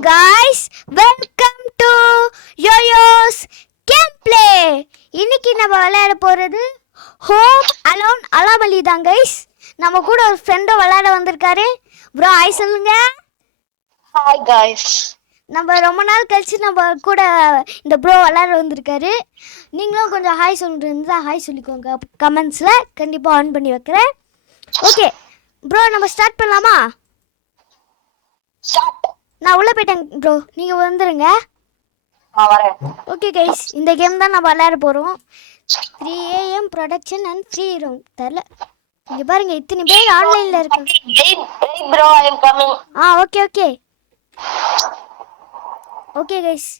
guys, welcome to Yoyo's Gameplay. இன்னைக்கு நம்ம விளையாட போறது ஹோம் அலோன் அலாமலி தான் guys. நம்ம கூட ஒரு ஃப்ரெண்ட் விளையாட வந்திருக்காரு. ப்ரோ ஹாய் சொல்லுங்க. Hi guys. நம்ம ரொம்ப நாள் கழிச்சு நம்ம கூட இந்த ப்ரோ விளையாட வந்திருக்காரு. நீங்களும் கொஞ்சம் ஹாய் சொல்லிட்டு ஹாய் சொல்லிக்கோங்க கமெண்ட்ஸில். கண்டிப்பாக ஆன் பண்ணி வைக்கிறேன். ஓகே ப்ரோ, நம்ம ஸ்டார்ட் பண்ணலாமா? நான் உள்ளே போயிட்டேன் ப்ரோ, நீங்கள் வந்துடுங்க. ஓகே கைஸ், இந்த கேம் தான் நம்ம விளையாட போகிறோம். 3 AM production and free room தரல. இங்கே பாருங்க, இத்தனை பேர் ஆன்லைனில் இருக்காங்க. Okay okay okay guys,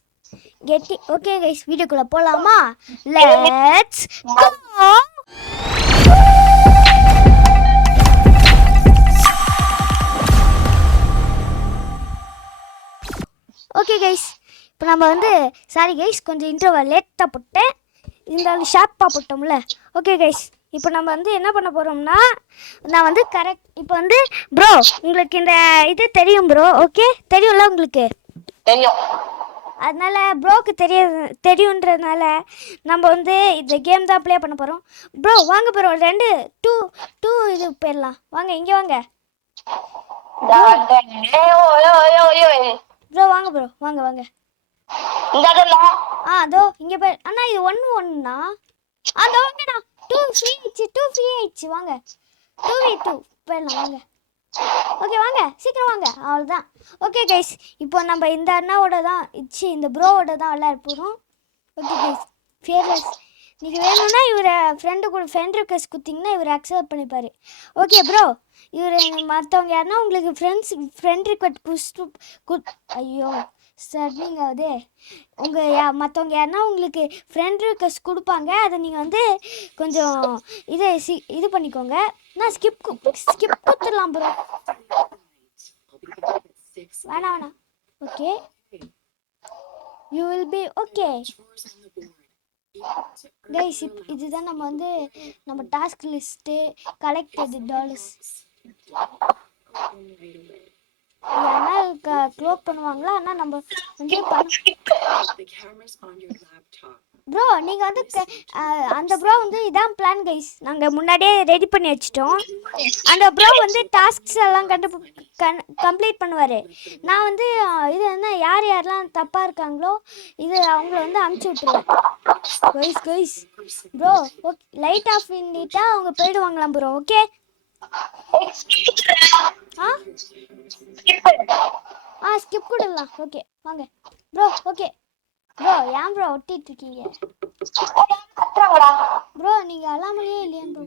okay guys, வீடியோக்குள்ளே போகலாமா? Let's go. ஓகே கைஸ், இப்போ நம்ம சாரி கைஸ், கொஞ்சம் இன்டர்வல் லேட்டாக போட்டேன். இருந்தாலும் ஷார்ப்பாக போட்டோம்ல. ஓகே கைஸ், இப்போ நம்ம என்ன பண்ண போகிறோம்னா, நான் கரெக்ட் இப்போ ப்ரோ உங்களுக்கு இந்த இது தெரியும் ப்ரோ? ஓகே தெரியும்ல உங்களுக்கு? தெரியும். அதனால ப்ரோக்கு தெரியுன்றதுனால நம்ம இந்த கேம் தான் ப்ளே பண்ண போகிறோம். ப்ரோ வாங்க ப்ரோ, 2 இது போயிடலாம். வாங்க இங்கே வாங்க ப்ரோ, வாங்க ப்ரோ, வாங்க வாங்க. அதோ இங்கே போய் அண்ணா, இது 1-1ண்ணா. அதோ வாங்கண்ணா, 2 ஃப்ரீ ஆயிடுச்சு. வாங்க 2v2 போயிடலாம் வாங்க. ஓகே வாங்க, சீக்கிரம் வாங்க. அவ்வளோதான். ஓகே கைஸ், இப்போ நம்ம இந்த அண்ணாவோட தான் இந்த ப்ரோவோட தான் விளையாட போகிறோம். Okay guys, fearless. நீங்கள் வேணும்னா இவரை ஃப்ரெண்ட் ரிக்வெஸ்ட் கொடுத்தீங்கன்னா இவர் அக்செப்ட் பண்ணிப்பார். ஓகே ப்ரோ, இவர் மற்றவங்க யாருன்னா உங்களுக்கு ஃப்ரெண்ட் ரிக்வெஸ்ட் ஐயோ ஸ்டார்டிங் ஆகுது. மற்றவங்க யாருன்னா உங்களுக்கு ஃப்ரெண்ட் ரிக்வெஸ்ட் கொடுப்பாங்க. அதை நீங்கள் கொஞ்சம் இது பண்ணிக்கோங்க. நான் ஸ்கிப் கொடுத்துடலாம் ப்ரோ. வேணாம். Okay, you will be okay guys. இதுதான் நம்ம டாஸ்க் லிஸ்ட்டு. கலெக்டட் டாலர்ஸ் ஏன்னா க்ளோக் பண்ணுவாங்களா? ஆனால் நம்ம ப்ரோ நீங்கள் அந்த ப்ரோ இதான் பிளான் கைஸ். நாங்கள் முன்னாடியே ரெடி பண்ணி வச்சிட்டோம். அந்த ப்ரோ டாஸ்க்ஸ் எல்லாம் கம்ப்ளீட் பண்ணுவார். நான் இது யார் யாரெல்லாம் தப்பாக இருக்காங்களோ இது அவங்கள அனுப்பிச்சி விட்ருவேன் guys. Bro okay, light off பண்ணிட்டா அவங்க போயிடுவாங்களாம் ப்ரோ. ஓகே ஸ்கிப் கொடுக்கலாம். ஓகே வாங்க ப்ரோ. ஓகே ப்ரோ, ஏன் ப்ரோ ஒட்டிட்டு இருக்கீங்க ப்ரோ? நீங்க அலாமலே இல்லையான்னு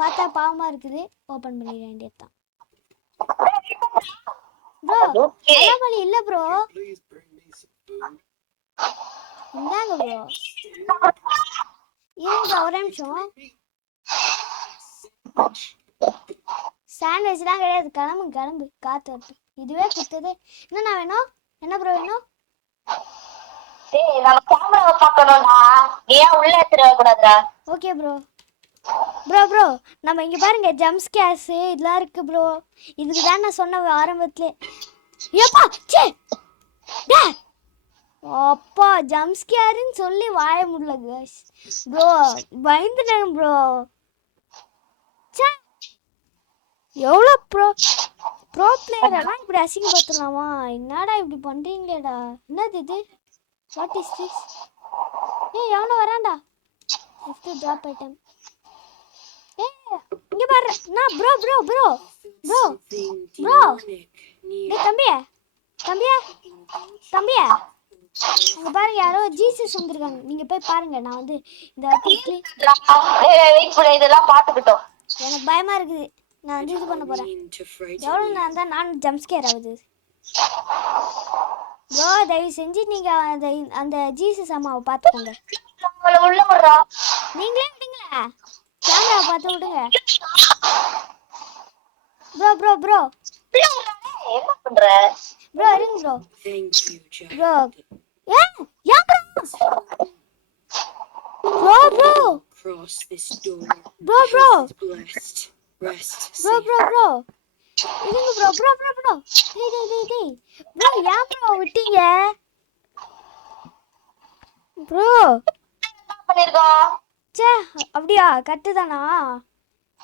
பார்த்தா பாவமா இருக்குது. ஓபன் பண்ணிட வேண்டியதுதான் ப்ரோ. அலாமலி இல்ல ப்ரோ, இந்தாங்க ப்ரோ. இருங்க ஒரு நிமிஷம். சாண்ட்விச்லாம் கிடையாது, கிளம்பு காத்து வரட்டு. இதுவே குத்துது. என்னண்ணா வேணும்? என்ன ப்ரோ வேணும்? Okay bro. ப்ரோ நம்ம இங்க பாருங்க, ஜம்ப் ஸ்கேர்ஸ் இதெல்லாம் இருக்கு ப்ரோ. இதுக்கு தான் நான் சொன்ன ஆரம்பத்திலே. ஏப்பா சே டே அப்பா, ஜம்ப் ஸ்கேர்னு சொல்லி வாய முடியல गाइस. ப்ரோ பயந்துட்டேன் ப்ரோ. சே எவ்வளோ ப்ரோ பிளேயரெல்லாம் இப்படி அசிங்கப்படுத்தலாமா? என்னடா இப்படி பண்ணுறீங்களேடா? என்னது இது? What is this? எவனோ வரான்டா. Left drop item. இங்கே பாரு. நான் ப்ரோ தம்பியா அங்கே பாருங்க, யாரோ ஜீசஸ் வந்திருக்காங்க. நீங்கள் போய் பாருங்க. நான் இந்த இதெல்லாம் பார்த்துக்கிட்டோம். எனக்கு பயமா இருக்குது. நான் இது பண்ண போறேன். எவ்வளவு நேரம் தான் நானும் ஜம்ப் ஸ்கேர் ஆகுது ப்ரோ. தயவு செஞ்சு நீங்க அந்த ஜீசஸ் அம்மாவை பார்த்துக்கோங்க. நீங்களே விடுங்களா, கேமராவை பார்த்து விடுங்க ப்ரோ. என்ன பண்ற ப்ரோ? இருங்க ப்ரோ. ஏன் ப்ரோ இருங்க ப்ரோ ப்ரோ ப்ரோ ப்ரோ டேய் டேய் டேய் டேய் ப்ரோ ஏன் ப்ரோ விட்டீங்க ப்ரோ என்ன பண்ணிருக்கோம்? ச்சே அப்படியா கட்டு தானா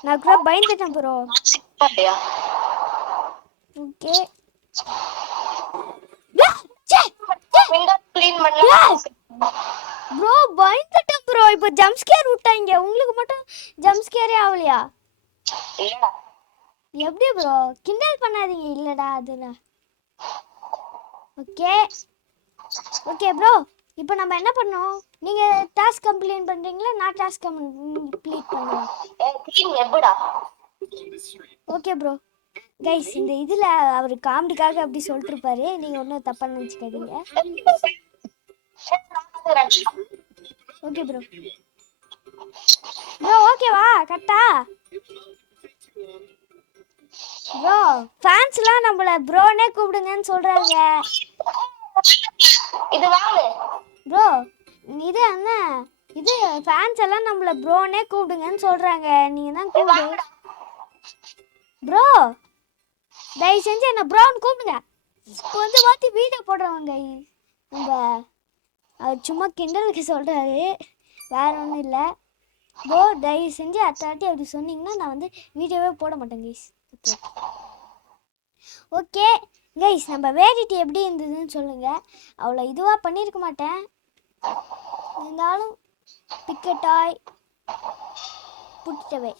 நான் கூட பயந்துட்டேன் ப்ரோ சிப்பா இல்லையா? ஓகே Window clean பண்ணலாம். ப்ரோ பயந்துட்டேன் ப்ரோ இப்போ ஜம்ப் ஸ்கேர் விட்டாங்க உங்களுக்கு மட்டும் ஜம்ப் ஸ்கேரே ஆகலையா இல்லடா. எப்படி ப்ரோ கிண்டல் பண்ணாதீங்க இல்லடா அதுல ஓகே ஓகே ப்ரோ இப்போ நம்ம என்ன பண்ணோம் நீங்க டாஸ்க் கம்ப்ளீட் பண்றீங்களா நான் டாஸ்க் கம்ப்ளீட் பண்ணவா clean எப்படா? ஓகே ப்ரோ கைஸ் இந்த இதுல அவர் காமெடிக்காக அப்படி சொல்லிட்டு இருப்பாரு நீங்க ஒன்றும் தப்பா நினைச்சுக்காதீங்க ஓகே ப்ரோ ப்ரோ ஓகேவா கரெக்டா ப்ரோ ஃபேன்ஸ்லாம் நம்மள ப்ரோனே கூப்பிடுங்கன்னு சொல்றாங்க இது வாங்கு. ப்ரோ இது என்ன இது ஃபேன்ஸ் எல்லாம் நம்மள ப்ரோனே கூப்பிடுங்கன்னு சொல்றாங்க நீங்க தான் கூப்பிடு ப்ரோ தயவு செஞ்சு என்ன ப்ரோன்னு கூப்பிடுங்க கொஞ்சம் மாற்றி வீடியோ போடுறவங்க நம்ம அவர் சும்மா கிண்டலுக்கு சொல்கிறாரு வேற ஒன்றும் இல்லை ப்ரோ தயவு செஞ்சு அத்தாட்டி அப்படி சொன்னீங்கன்னா நான் வந்து வீடியோவே போட மாட்டேன் கைஸ் ஓகே கைஸ் நம்ம வேடிட்டி எப்படி இருந்ததுன்னு சொல்லுங்கள் அவ்வளோ இதுவாக பண்ணியிருக்க மாட்டேன் இருந்தாலும் பிக்கட்டாய் புட்டவே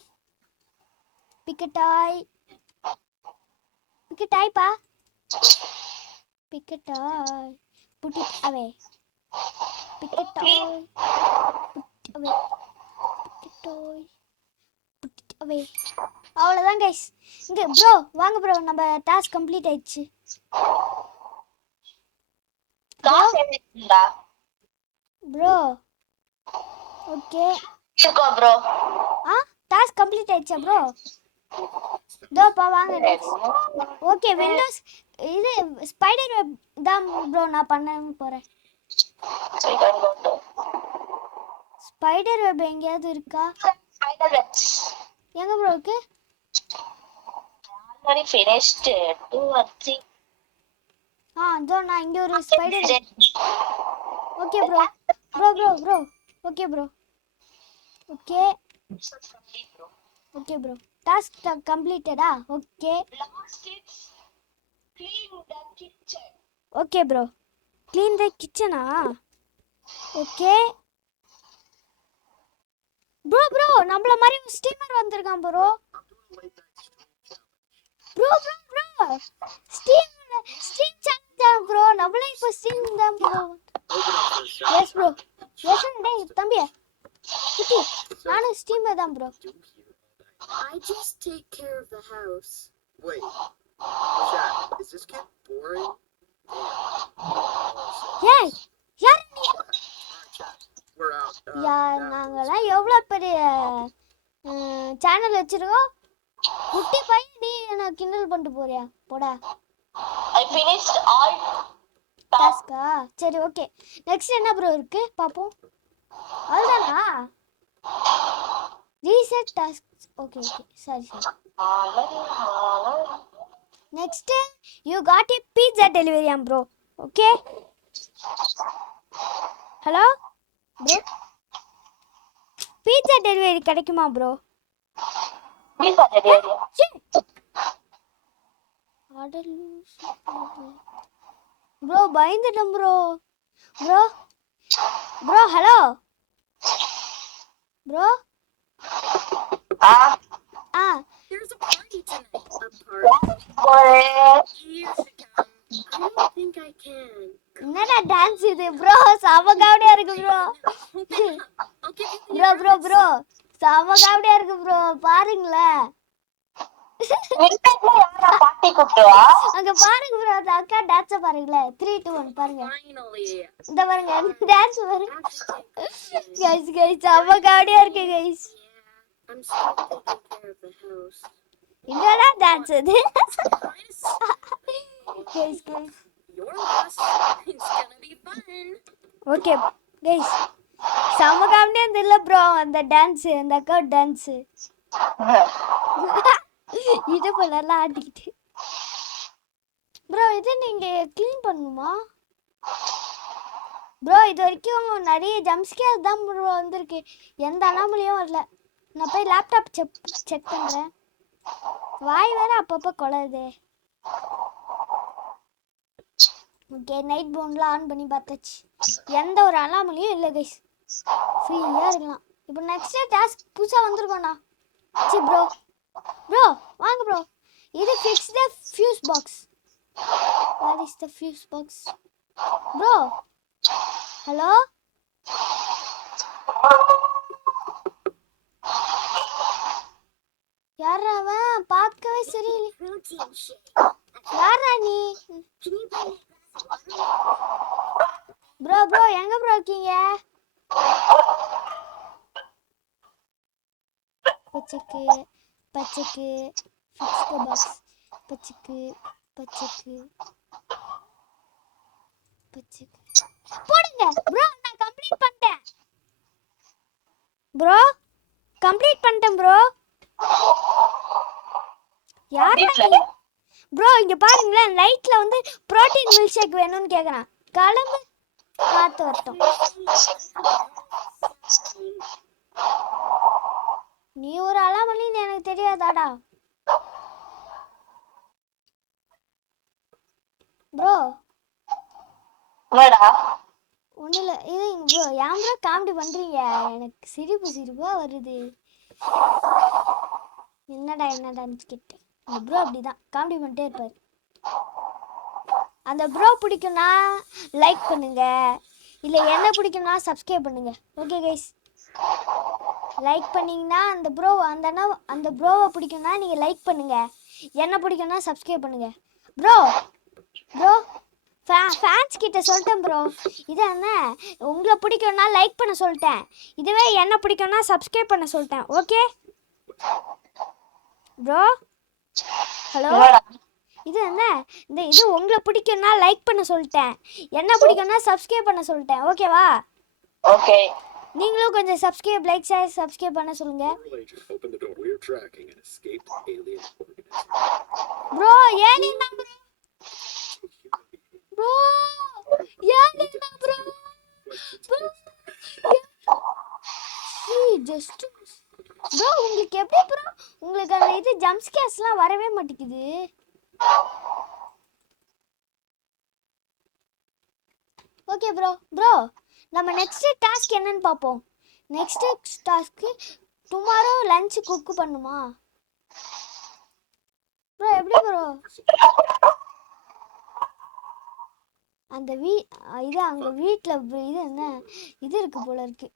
பிக்கட்டாய் பிக்கட்டாய்ப்பா பிக்கட்டாய் புட்டிட் அவே பிக்கட்டாய் புட்டிட் அவே பிக்கட்டாய் புட்டிட் அவே அவ்வளோதான் கைஸ் இங்கே ப்ரோ வாங்க ப்ரோ நம்ம டாஸ்க் கம்ப்ளீட் ஆயிடுச்சு காசு எவ்வளவுடா? ப்ரோ ஓகே இருக்கோ bro? ஆ டாஸ்க் கம்ப்ளீட் ஆயிடுச்சா ப்ரோ தோப்பா வாங்க ஓகே விண்டோஸ் இது ஸ்பைடர் வெப் தான் ப்ரோ நான் பண்ண போகிறேன் சரி, go to. ஸ்பைடர் வெப் எங்கேயாவது இருக்கா Spider webs. எங்கே ப்ரோ இருக்கு Already finished 2 or 3. இதோ நான் இங்கே ஒரு spider okay bro bro bro bro okay bro okay okay bro task கம்ப்ளீட்டடா okay Last is clean the kitchen. Okay bro clean the கிச்சனா ஓகே ப்ரோ ப்ரோ நம்மள மாதிரி ஸ்டீமர் வந்திருக்கான் bro bro bro bro stream channel bro நம்மளே இப்போ steam தான் bro S bro S டேய் தம்பி குட்டி நானும் ஸ்டீமர் தான் bro I just take care of the house. Wait, Jack, is this kid boring? ஏய் யார் நீ Alright, Jack, we're out. நாங்களாம் எவ்வளோ பெரிய சேனல் வச்சிருக்கோம் குட்டி பையன் நீ என்ன கிண்டல் பண்ணிட்டு போறியா போடா I finished all டாஸ்கா சரி ஓகே நெக்ஸ்ட் என்ன ப்ரோ இருக்கு பாப்போம் அவ்வளோதானா ரீசெட் டாஸ்க் ஓகே ஓகே சரி next you got a pizza delivery bro okay hello bro pizza delivery கிடைக்குமா bro pizza delivery. Order bro பயந்துட்டேன் bro bro bro hello bro Ah, ah There's a party tonight. A party? boy. You should come. I don't think I can. என்னடா dance இது bro செம காமெடியா இருக்கு bro I'll give you the bro bro address. Bro செம காமெடியா இருக்கு bro பாருங்களேன் Midnight யாரா பாட்டி கூப்பிட்டுவா? அங்க பாருங்க ப்ரோ அந்த அக்கா டான்ஸ பாருங்களேன் 3 2 1 பாருங்க Finally. இந்த பாருங்க டான்ஸ் பாருங்க Actually, கைஸ் கைஸ் செம காமெடியா இருக்கு guys I'm still taking care of the house. என்னடா டான்ஸ் இது Nice. Guys guys Your loss. It's gonna be fun. Okay guys செம காமெடியா இருந்ததுல ப்ரோ அந்த டான்ஸ் அந்த அக்கா டான்ஸ் இடுப்புல எல்லாம் ஆட்டிக்கிட்டு இது நீங்க க்ளீன் பண்ணணுமா ப்ரோ? இது வரைக்கும் நிறைய ஜம்ஸ்கேர் தான் ப்ரோ வந்திருக்கு, எந்த அனாமலியும் வரல. நான் போய் லேப்டாப் செக் பண்ணுறேன். வாய் வேற அப்பப்போ குளருதே. ஓகே, நைட் போன்லாம் ஆன் பண்ணி பார்த்தாச்சு, எந்த ஒரு அனாமலியும் இல்லை கைஸ், ஃப்ரீயாக இருக்கலாம். இப்போ நெக்ஸ்ட் டாஸ்க் புதுசாக வந்திருக்கோண்ணா. சி ப்ரோ வாங்க ப்ரோ. இது fix the fuse box. Where is the fuse box bro? Hello யாரா அவன்? பார்க்கவே சரியில்லை. Protein shake. யாரா நீ? Can you buy me a glass of water? Bro எங்க ப்ரோ இருக்கீங்க? பச்சைக்கு ஃபிக்ஸ் த பாக்ஸ். பச்சைக்கு போடுங்க ப்ரோ. நான் கம்ப்ளீட் பண்ணிட்டேன் ப்ரோ. யாரா நீ? ப்ரோ இங்க பாருங்களேன், லைட்ல வந்து புரோட்டீன் மில்க் ஷேக் வேணும்னு கேக்குறான். கிளம்பு, காத்து வரட்டும். நீ ஒரு அலாமலின்னு எனக்கு தெரியாதாடா ப்ரோ? ஒன்றும் இல்லை. இது ப்ரோ ஏன் ப்ரோ காமெடி பண்ணுறீங்க? எனக்கு சிரிப்பாக வருது. என்னடான்னு கேட்டேன். அந்த ப்ரோ அப்படிதான் காமெடி பண்ணிட்டே இருப்பார். அந்த ப்ரோ பிடிக்கும்னா லைக் பண்ணுங்க, இல்லை என்ன பிடிக்கும்னா சப்ஸ்கிரைப் பண்ணுங்க. ஓகே கைஸ், லைக் பண்ணிங்கன்னா அந்த ப்ரோவை பிடிக்கும்னா நீங்கள் லைக் பண்ணுங்க, என்ன பிடிக்கும்னா சப்ஸ்கிரைப் பண்ணுங்க. ப்ரோ ஃபேன்ஸ் கிட்ட சொல்லிட்டேன் ப்ரோ. இது என்ன, உங்களை பிடிக்கும்னா லைக் பண்ண சொல்லிட்டேன், இதுவே என்ன பிடிக்கும்னா சப்ஸ்கிரைப் பண்ண சொல்லிட்டேன். Okay bro? ஹலோ, இது என்ன, இது உங்களை பிடிக்கும்னா லைக் பண்ண சொல்லிட்டேன், என்ன பிடிக்கும்னா சப்ஸ்கிரைப் பண்ண சொல்லிட்டேன். ஓகேவா? ஓகே, நீங்களும் கொஞ்சம் சப்ஸ்கிரைப், லைக், ஷேர், சப்ஸ்கிரைப் பண்ண சொல்லுங்க. ப்ரோ ஏலியன் தான் ப்ரோ. ஏலியன் தான் ப்ரோ. ஜஸ்ட் ப்ரோ உங்களுக்கு எப்படி ப்ரோ, உங்களுக்கு அந்த இது ஜம்ப் ஸ்கேர்ஸ்லாம் வரவே மாட்டேங்குது. ஓகே ப்ரோ நம்ம நெக்ஸ்ட் டாஸ்க் என்னன்னு பார்ப்போம். Next task tomorrow lunch cook பண்ணுமா ப்ரோ? எப்படி ப்ரோ அந்த இது அங்கே வீட்டில் இது என்ன இது இருக்கு போல இருக்கு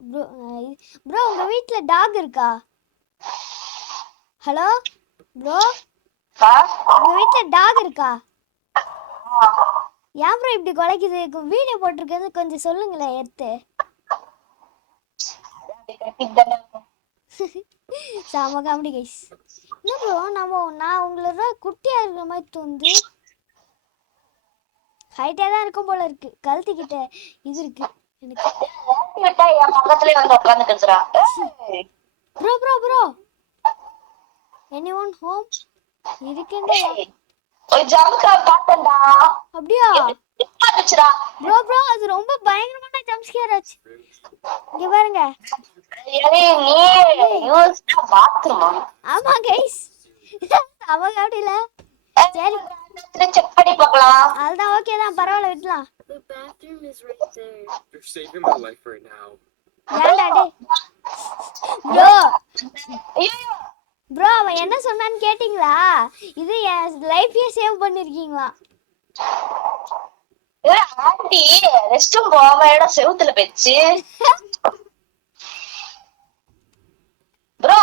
ப்ரோ உங்கள் வீட்டில் டாக் இருக்கா? ஹலோ ப்ரோ, உங்கள் வீட்டில் டாக் இருக்கா? ஏன் ப்ரோ இப்படி குலைக்குது? வீடியோ போட்டிருக்கிறது கொஞ்சம் சொல்லுங்களேன் எடுத்து. செம காமெடி கைஸ். என்ன ப்ரோ நான் உங்களோட குட்டியாக இருக்கிற மாதிரி தோணுது. ஹைட்டாக தான் இருக்கும் போல இருக்கு, கழுத்துக்கிட்ட இது இருக்கு எனக்கு. Bro anyone home? இருக்கேன்டா. அப்படியா ப்ரோ அது ரொம்ப பயங்கரமான ஜம்ப் ஸ்கேர் ஆச்சு. இங்க பாருங்க. ஆமா கைஸ், அவங்க அப்படில. சரி செக் பண்ணி பார்க்கலாம். அதுதான் ஓகே தான், பரவாயில்ல விடலாம். The bathroom is right there. You're saving my life right now. ஏன்டா டே ப்ரோ அவன் என்ன சொன்னான்னு கேட்டிங்களா? இது என் லைஃபையே சேவ் பண்ணிருக்கீங்களா? ஆண்டி ரெஸ்ட் ரூம் போவாம செவுத்துல போச்சு. ப்ரோ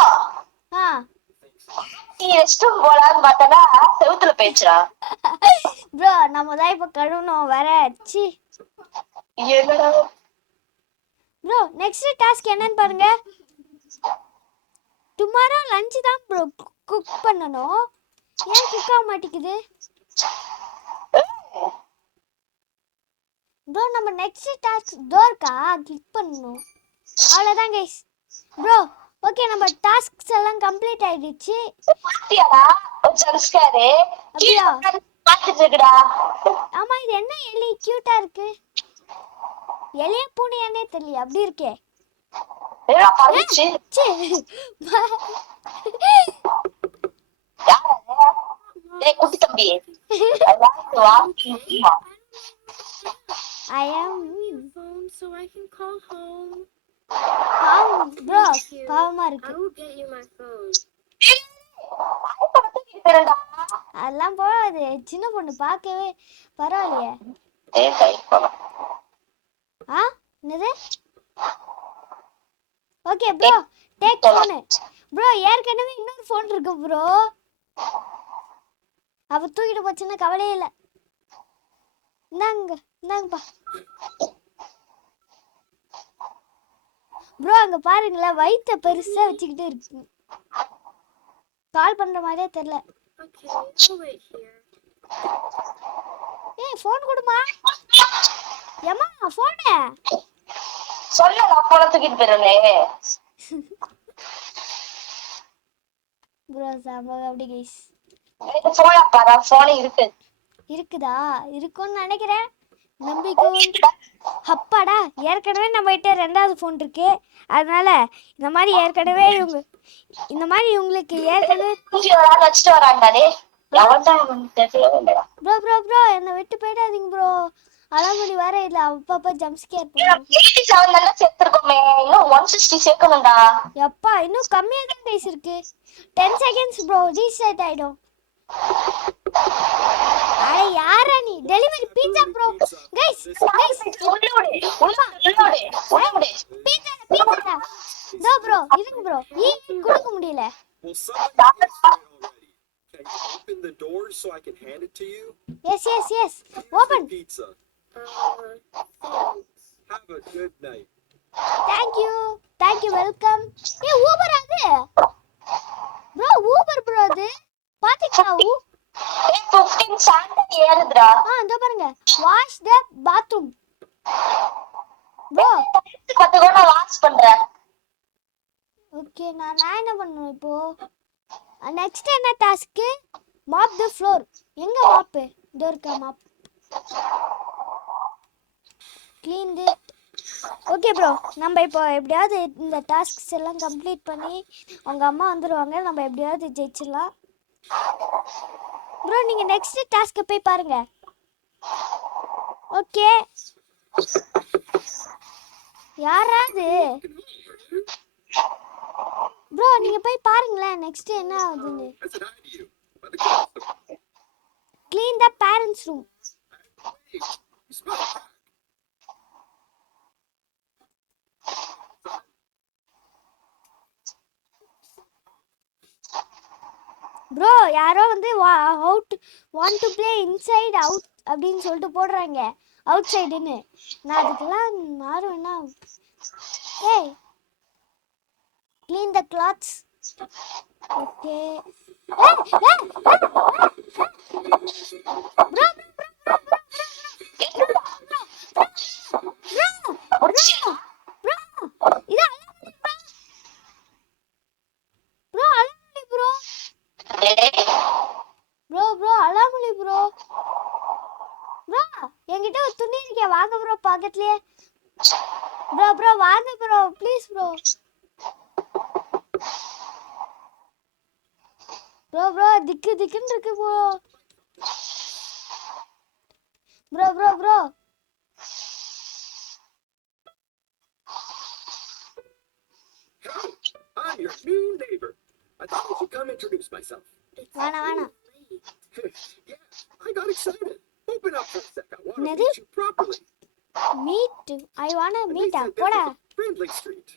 நீ ரெஸ்ட் ரூம் போலான்னு பார்த்தனா செவுத்துல போயிடுச்சுடா. ப்ரோ நம்ம தான் இப்ப கழுவணும் வேற. சி என்னடா ப்ரோ நெக்ஸ்ட் டாஸ்க் என்னன்னு பாருங்க. டுமாரோ லஞ்ச் தான் ப்ரோ குக் பண்ணணும். ஏன் குக் ஆக மாட்டேங்குது ப்ரோ? நம்ம நெக்ஸ்ட் டாஸ்க் டோர்க்கா கிளிக் பண்ணணும், அவ்வளோதான் கைஸ். ப்ரோ ஓகே நம்ம டாஸ்க்ஸ் எல்லாம் கம்ப்ளீட் ஆயிடுச்சு. பாத்தியாடா ஒரு ஜம்ப் ஸ்கேர். அப்படியா பாத்துட்டு இருக்குடா. ஆமா இது என்ன எலி கியூட்டா இருக்கு. எலியா பூனையானே தெரியல அப்படி இருக்கே. ஏடா பறந்துச்சு. ச்சே. யார் அது? டேய் குட்டி தம்பி. I am phone so I can call home. பாவம் ப்ரோ Thank you. பாவமா I இருக்கு. will get you my phone. அதெல்லாம் போகாது. சின்ன பொண்ணு பார்க்கவே பரவாயில்லையே. ஆ என்னது? Okay bro take phone. Bro ஏற்கனவே இன்னொரு ஃபோன் இருக்கு ப்ரோ. அவ தூக்கிட்டு போச்சுன்னா கவலையே இல்லை. இந்தாங்கப்பா ப்ரோ. அங்க பாருங்களேன் வயிற்ற பெருசா வச்சுக்கிட்டு இருக்கு. கால் பண்ற மாதிரியே தெரியல. Okay, I'll wait here. ஏய் ஃபோன் கொடுமா. ஏமா ஃபோனு. சொல்ல நான் போன தூக்கிட்டு போயிடுறேன். ப்ரோ சாம்பார் அப்படி கைஸ். போன பாரா போன் இருக்கு. இருக்குதா? இருக்கும்னு நினைக்கிறேன். நம்பிக்கை அப்பாடா. ஏற்கனவே நம்மகிட்ட 2வது ஃபோன் இருக்கு. அதனால இந்த மாதிரி ஏற்கனவே இவங்களுக்கு ஏற்கனவே வச்சுட்டு வராங்க. ப்ரோ ப்ரோ ப்ரோ என்னை விட்டு போயிடாதீங்க ப்ரோ. அழமொழி வேற இல்ல அப்பப்ப ஜம்ப் ஸ்கேர் பண்ணும். 87 தான சேர்த்திருக்கோமே. இன்னும் 160 சேர்க்கணும்டா. எப்பா இன்னும் கம்மியா தான் கைஸ் இருக்கு. 10 செகண்ட்ஸ் ப்ரோ ரீசெட் ஆயிடும். அட யாரா நீ? Delivery pizza bro. Guys pizza தோ ப்ரோ இருங்க ப்ரோ. கொடுக்க முடியல. Will someone get it already? Can you open the door so I can hand it to you? Yes Here's open. the pizza. Thanks. Have a good night. Thank you welcome. ஏ Uber அது bro. Uber bro அது பாத்தீங்களா? 15 sandal ஏறுதுடா. இதோ பாருங்க wash தி bathroom bro. 10 கூட நான் wash பண்றேன். Okay நான் என்ன பண்ணனும் இப்போ? நெக்ஸ்ட் என்ன டாஸ்க்? Mop the floor. எங்க மாப்? இதோ இருக்க மாப். க்ளீன் தி. ஓகே ப்ரோ நம்ம இப்போ எப்படியாவது இந்த டாஸ்க்ஸ் எல்லாம் கம்ப்ளீட் பண்ணி அவங்க அம்மா வந்துருவாங்க. நம்ம எப்படியாவது ஜெயிச்சிடலாம் ப்ரோ. நீங்க நெக்ஸ்ட் டாஸ்க் போய் பாருங்க. ஓகே யாராவது ப்ரோ நீங்க போய் பாருங்களேன் நெக்ஸ்ட் என்ன ஆகுதுன்னு. I said hi to you. By the custom. Clean the parents room. Hey, you smell bad. Bro யாரோ வந்து out want to play inside out அப்படின்னு சொல்லிட்டு போடுறாங்க. அவுட் சைடுன்னு. நான் அதுக்கெல்லாம் மாறும் என்ன? ஏய் clean the clothes. Okay bro அலாமலி ப்ரோ. என்கிட்ட ஒரு துணி இருக்கே வாங்க ப்ரோ பக்கத்துலயே. ப்ரோ வாங்க ப்ரோ ப்ளீஸ் ப்ரோ. ப்ரோ திக்குன்னு இருக்கு bro. I'm your new neighbor. I thought I should come introduce myself. வேணாம். Yeah, I got excited. Open up for a sec. I want to Nadu? meet you properly. Meet I want And they meet said போடா. there's a friendly street.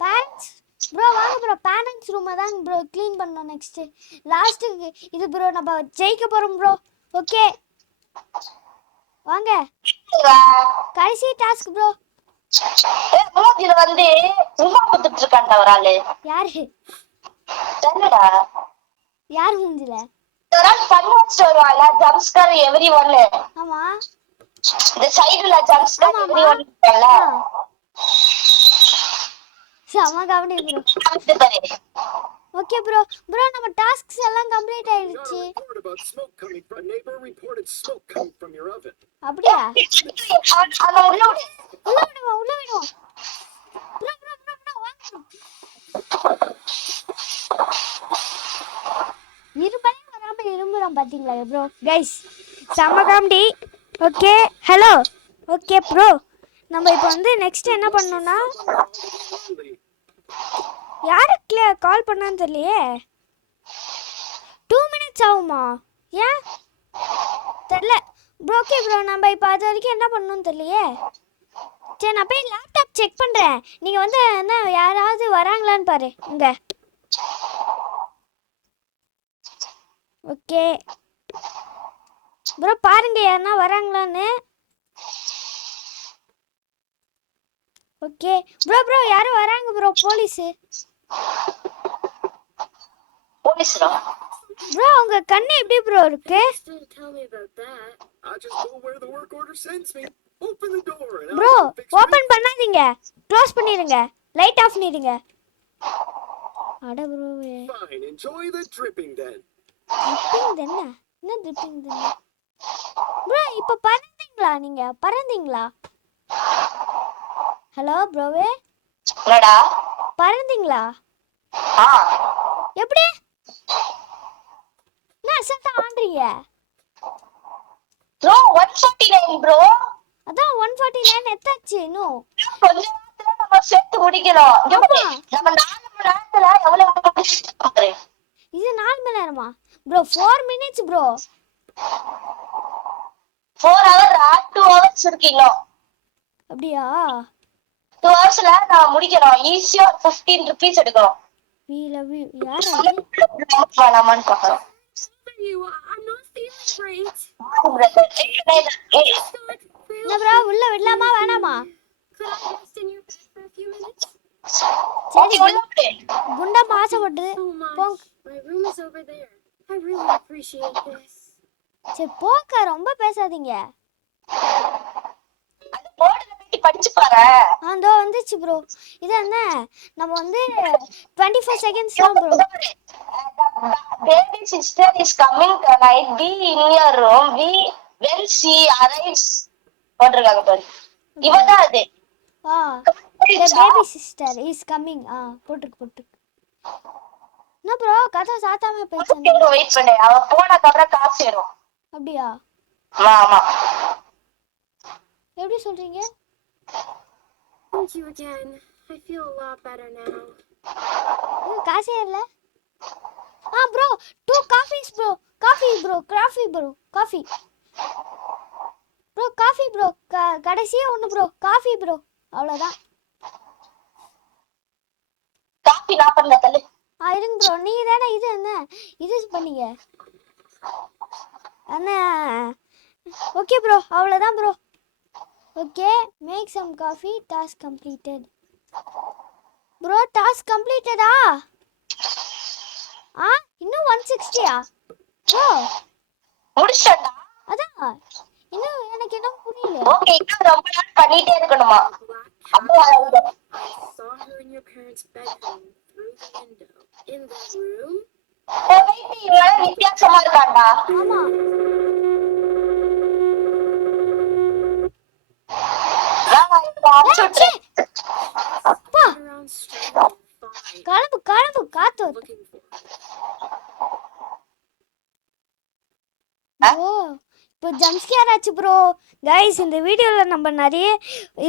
Parents bro வாங்க bro. Parents ரூமை தான் bro clean பண்ணோம். Next லாஸ்ட்டுக்கு இது bro நம்ம ஜெயிக்க போகிறோம் bro. Okay வாங்க கடைசி டாஸ்க் ப்ரோ. மூஞ்சில வந்து உமா குத்துட்டு இருக்கான்டா ஒரு ஆளு. யாரு தெரியலடா. யார் மூஞ்சில? ஒரு ஆள் பண்ணி வச்சுட்டு வருவாங்க. ஜம்ஸ்கர் எவ்ரி ஒன்னு. ஆமா இந்த சைடுல ஜம்ஸ்கர் எவ்ரி ஒன்னு இருக்குல்ல. செம கவனி ப்ரோ. ஓகே ப்ரோ நம்ம டாஸ்க்ஸ் எல்லாம் கம்ப்ளீட் Got ஆயிடுச்சு. a report about smoke coming from a neighbor reported smoke coming from your oven. அப்படியா? அந்த உள்ள விடு. உள்ள விடுவோம். ப்ரோ வாங்க. இருபதே வராம இருமுறோம் பாத்தீங்களா ப்ரோ? கைஸ் செம்ம comedy. Okay hello. Okay bro நம்ம இப்போ வந்து நெக்ஸ்ட் என்ன பண்ணணும்னா யாருக்கு கால் பண்ணான்னு தெரியலையே. 2 minutes ஆகுமா? ஏன் தெரியல ப்ரோ. ஓகே ப்ரோ நம்ம இப்போ அது வரைக்கும் என்ன பண்ணணும்னு தெரியலையே. சரி நான் போய் லேப்டாப் செக் பண்ணுறேன். நீங்கள் வந்து என்ன யாராவது வராங்களான்னு பாரு இங்கே. ஓகே ப்ரோ பாருங்க யாருன்னா வராங்களான்னு. ஓகே ப்ரோ யாரும் வராங்க ப்ரோ. போலீஸு போலீஸ்ரா? ப்ரோ உங்க கண்ணு எப்படி ப்ரோ இருக்கு? Didn't tell me about that. I just go where the work order sends me. Open the door and bro I'll fix it. Open பண்ணாதீங்க. Close பண்ணிடுங்க. லைட் ஆஃப் பண்ணிடுங்க. அட bro Fine, enjoy the dripping then. Tripping என்ன tripping bro இப்போ பறந்தீங்களா? Hello ப்ரோவே என்னடா? பறந்தீங்களா? ஆ எப்படி என்ன அசத்தா ஆண்றீங்க? Bro 149 bro. அதான் 149 எத்தாச்சு இன்னும் கொஞ்ச நேரத்துல நம்ம சேர்த்து முடிக்கணும். இங்க பாரு, ஆமா. நம்ம 4 மணி நேரத்துல எவ்வளவு முடிச்சிட்டு இது 4 மணி நேரமா bro? 4 minutes bro. 4 hours 2 hours இருக்கு இன்னும். அப்படியா? 2 hoursல நான் முடிக்கிறோம். ஈஸியா 15 rupees எடுக்கிறோம். we love you யார் அது? வேணாமான்னு பாக்குறோம். I'm not feeling great. என்ன ப்ரோ உள்ள விடலாமா வேணாமா? Could I rest in your bed for a few minutes? சரி குண்டா ஆசைப்பட்டு So much. போங்க. My room is over there. I really appreciate this. சரி போக்க ரொம்ப பேசாதீங்க. அது போர்டுல போய் படிச்சு பாரு. அதோ வந்துச்சு ப்ரோ. இது என்ன நம்ம வந்து 24 seconds தான் bro. Baby sister is coming tonight. Be in your room. When she arrives. போட்டிருக்காங்க பாரு. இவதான் அது. the baby sister is coming. போட்டுருக்கு. என்ன ப்ரோ கதை சாத்தாம பேசுறீங்க? வெயிட் பண்ணு. அவ போனதுக்கு அப்புறம் காசு வரும். அப்படியா? ஆமா. எப்படி சொல்றீங்க? Thank you again. I feel a lot better now. காசே இல்ல. Bro 2 coffees bro. Coffee bro. Bro coffee bro. கடைசியா ஒன்னு ப்ரோ. Coffee bro. அவ்வளவுதான். காபி நான் பண்ணல தள்ளு. இருங்க ப்ரோ நீங்க தானே இது என்ன இது பண்ணீங்க அண்ணா. ஓகே ப்ரோ அவ்வளோதான் bro. Okay make some coffee. Task completed bro. Task கம்ப்ளீட்டடா? இன்னும் 160யா ப்ரோ? முடிச்சடா. அதான் இன்னும் எனக்கு என்ன புரியல. ஓகே இன்னும் ரொம்ப நாள் பண்ணிட்டே இருக்கணுமா? I saw her in your parents' bedroom through the window. In that room? இவன் வித்தியாசமா இருக்காண்டா. ஆமா Around straight and fine. கலப்பு காத்து. Looking for. ஓ இப்போ ஜம்ஸ்கேர் ஆச்சு ப்ரோ. கைஸ் இந்த வீடியோவில் நம்ம நிறைய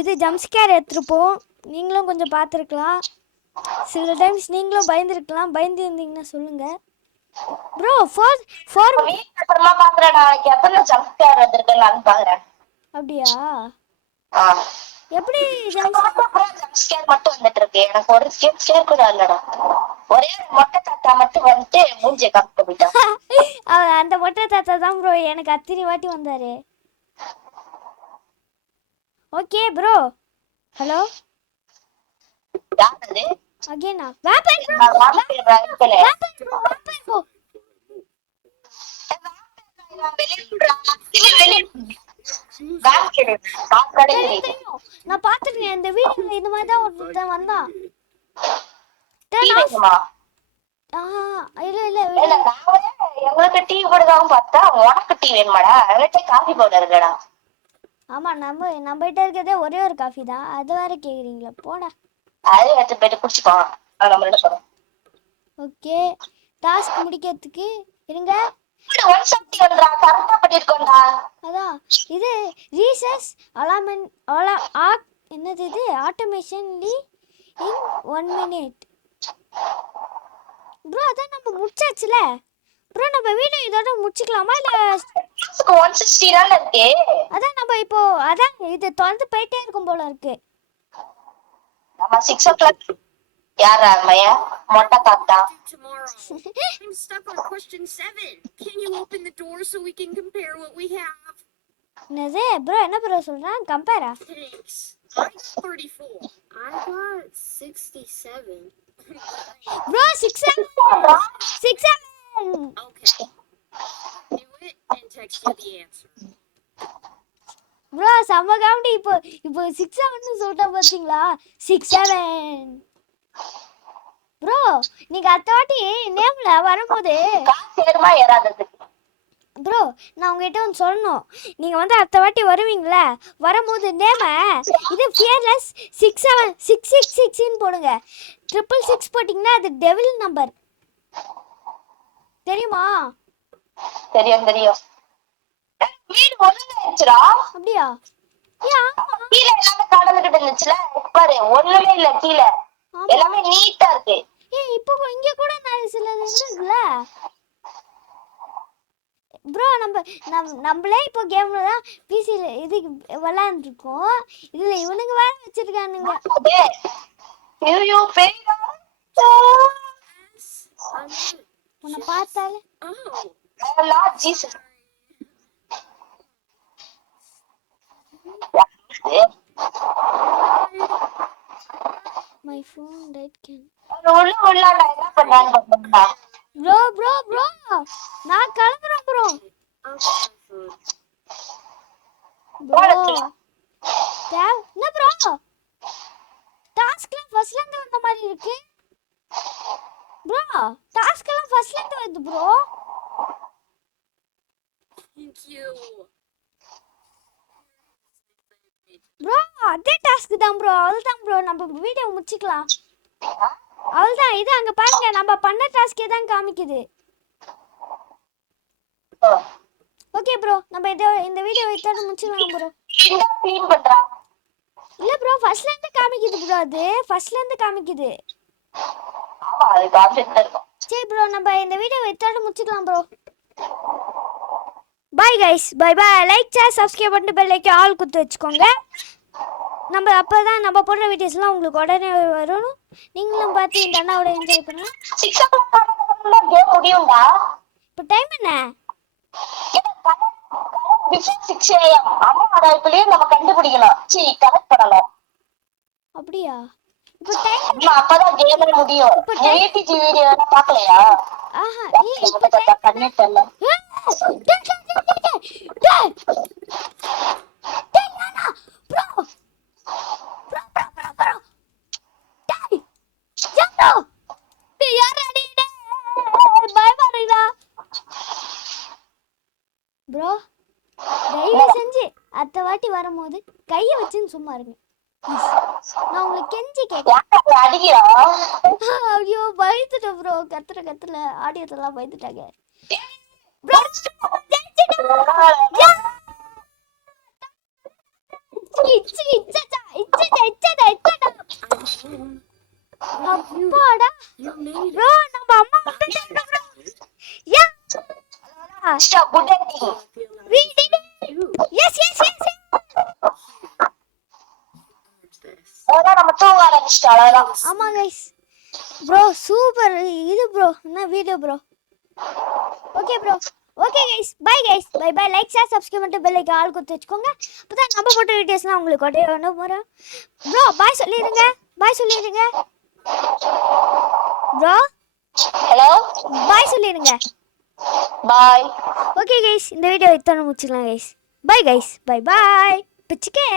இது ஜம்ஸ்கேர் எடுத்துருப்போம். நீங்களும் கொஞ்சம் பார்த்துருக்கலாம். சில டைம்ஸ் நீங்களும் பயந்துருக்கலாம். பயந்து இருந்தீங்கன்னா சொல்லுங்கள் ப்ரோ. 4 அப்புறமா பாக்குறேன். நாளைக்கு எத்தனை ஜம்ப்ஸ்கேர் வந்திருக்குன்னு நான் பாக்குறேன். அப்படியா? ஆ எப்படி ஜம்ப்ஸ்கேர் மட்டும் வந்துட்டு இருக்கு. எனக்கு ஒரு ஸ்கேர் கூட இல்லடா. ஒரே ஒரு மொட்டை தாத்தா மட்டும் வந்துட்டு மூஞ்சியை காப்பிட்டு போயிட்டான். அந்த மொட்டை தாத்தா தான் ப்ரோ எனக்கு அத்தனை வாட்டி வந்தாரு. Okay bro. ஹலோ யார் அது? அகைனா வேப்பர் ப்ரோ. நான் வாங்கிட்டு வரேன். Vapour bro. தெரியும் நான் பார்த்துருக்கேன் இந்த வீடியோல. இந்த மாதிரி தான் ஒருத்தன் வந்தான். இல்ல இல்ல ஏன்னா நாங்களே எங்களுக்கு டீ போடுதாவும் பார்த்தா உனக்கு டீ வேணுமாடா? என்கிட்ட காஃபி பவுடர் இருக்குடா. ஆமா நம்ம கிட்ட இருக்கிறதே ஒரே ஒரு காஃபி தான், அது வேற கேக்குறீங்களா? போடா. அது எடுத்து போயிட்டு குடிச்சுப்போம். நம்ம ரெண்டு பேரும் ஓகே, டாஸ்க் முடிக்கிறதுக்கு இருங்க. 170 வருதுடா, கரெக்டா பண்ணிருக்கோம்டா. அதான் இது ரீசஸ் என்னது இது ஆட்டோமேஷன்லி இன் 1 minute. ப்ரோ அதான் நம்ம முடிச்சாச்சுல ப்ரோ. நம்ம வீடியோ இதோட முடிச்சுக்கலாமா இல்ல? 160 தான் இருக்கு. அதான் நம்ம இப்போ அதான் இது தொடர்ந்து போயிட்டே இருக்கும் போல இருக்கு. நம்ம 6 o'clock யாரா மயா மொட்டை தாத்தா? Tomorrow. I'm stuck on question 7. Can you open the door so we can compare what we have? என்னது ப்ரோ? என்ன ப்ரோ சொல்றான்? கம்பேரா? Thanks. I got 34. I got 67. Bro 67. Okay. Do it and text you the answer. Bro செம்ம comedy. இப்போ 67 சொல்லிட்டா பாத்தீங்களா? 67. Bro நீங்க அடுத்த வாட்டி நேம்ல வரும்போது காசு ஏறுமா ஏறாதது? ப்ரோ நான் உங்ககிட்ட ஒன்று சொல்லணும். நீங்கள் வந்து அடுத்த வாட்டி வருவீங்களே, வரும்போது நேம இது ஃபியர்லெஸ் 67666 போடுங்க. 666 போட்டிங்கன்னா அது டெவில் நம்பர். தெரியுமா? தெரியும் தெரியும். வீடு ஒழுங்காயிடுச்சுடா. அப்படியா? ஏன்? கீழே எல்லாமே கடந்துகிட்டு இருந்துச்சுல, பாரு ஒண்ணுமே இல்ல கீழே, எல்லாமே நீட்டா இருக்கு. இப்போ இங்க கூட நான் சில இருக்குல்ல ப்ரோ. நம்மளே இப்போ கேம்ல தான் பிசில இது விளையாண்டுருக்கோம். இதுல இவனுங்க வேற வச்சிருக்கானுங்க. ஐயோ பேரா உன்னை பார்த்தாலே Lord Jesus. My phone dead can. உள்ள என்ன பண்ணான்னு பாத்தா ப்ரோ நான் கிளம்புறேன் ப்ரோ. என்ன ப்ரோ டாஸ்க்லாம் ஃபர்ஸ்ட்ல இருந்து வந்த மாதிரி இருக்கு ப்ரோ. டாஸ்க்லாம் ஃபர்ஸ்ட்ல இருந்து வருது ப்ரோ. Thank you. ப்ரோ அதே டாஸ்க் தான் ப்ரோ. அவ்வளவுதான் ப்ரோ, நம்ம வீடியோ முடிச்சுக்கலாம். அவ்வளவுதான். இது அங்க பாருங்க, நம்ம பண்ண டாஸ்கே தான் காமிக்குது. ஓகே ப்ரோ, நம்ம இந்த வீடியோ இதோட முடிச்சுக்கலாம் ப்ரோ. க்ளீன் பண்றா. இல்ல ப்ரோ ஃபர்ஸ்ட்ல இருந்து காமிக்குது ப்ரோ. அது ஃபர்ஸ்ட்ல இருந்து காமிக்குது. ஆமா அது காமிச்சிட்டு இருக்கும். சரி ப்ரோ, நம்ம இந்த வீடியோ இதோட முடிச்சுக்கலாம் bro. Bye guys, bye bye. Like share subscribe பண்ணிட்டு பெல் ஐக்கான் ஆல் குத்து வச்சுக்கோங்க. நம்ம அப்பதான் நம்ம போடுற வீடியோஸ்லாம் உங்களுக்கு உடனே வரும். நீங்களும் பார்த்து இந்த அண்ணாவோட என்ஜாய் பண்ணலாம். 6 o'clock கேம் முடியும்டா. இப்போ டைம் என்ன? பிஃபோர் 6 AM அம்மா அடாய்க்குள்ளே நம்ம கண்டுபிடிக்கணும். கரெக்ட் பண்ணணும். அப்படியா? இப்போ டைம் அம்மா அப்பதான் கேம் முடியும். ஏடிஜி வீடியோ பார்க்கலையா? ஆஹா கனெக்ட் பண்ணல. ப்ரோ தயவு செஞ்சு அடுத்த வாட்டி வரும்போது கையை வச்சுன்னு சும்மா இருங்க. நான் உங்களுக்கு கெஞ்சி கேட்க அடிக்கிறா. ஐயோ பயந்துட்டேன் ப்ரோ. கத்துல ஆடியத்தெல்லாம் பயந்துட்டாங்க ப்ரோ. அப்பாடா ப்ரோ, நம்ம அம்மா வந்துட்டாங்க bro. Yeah Stop good ending. we did it. yes ஓடா நம்ம தூங்க ஆரம்பிச்சிட்டோம். ஆமா கைஸ். ப்ரோ சூப்பர் இது ப்ரோ. என்ன video bro. Okay bro. Okay guys, bye guys, bye bye. Like share subscribe பண்ணிட்டு பெல் ஐக்கான் ஆல் குத்து வச்சுக்கோங்க. அப்பதான் நம்ம போட்ட வீடியோஸ்லாம் உங்களுக்கு உடனே வரும். ப்ரோ பாய் சொல்லிடுங்க. பாய் சொல்லிடுங்க ப்ரோ. ஹலோ பாய் சொல்லிடுங்க. பாய். ஓகே கைஸ், இந்த வீடியோ இத்தனை முடிச்சுக்கலாம் guys. Bye guys, bye bye. பிச்சுக்கே.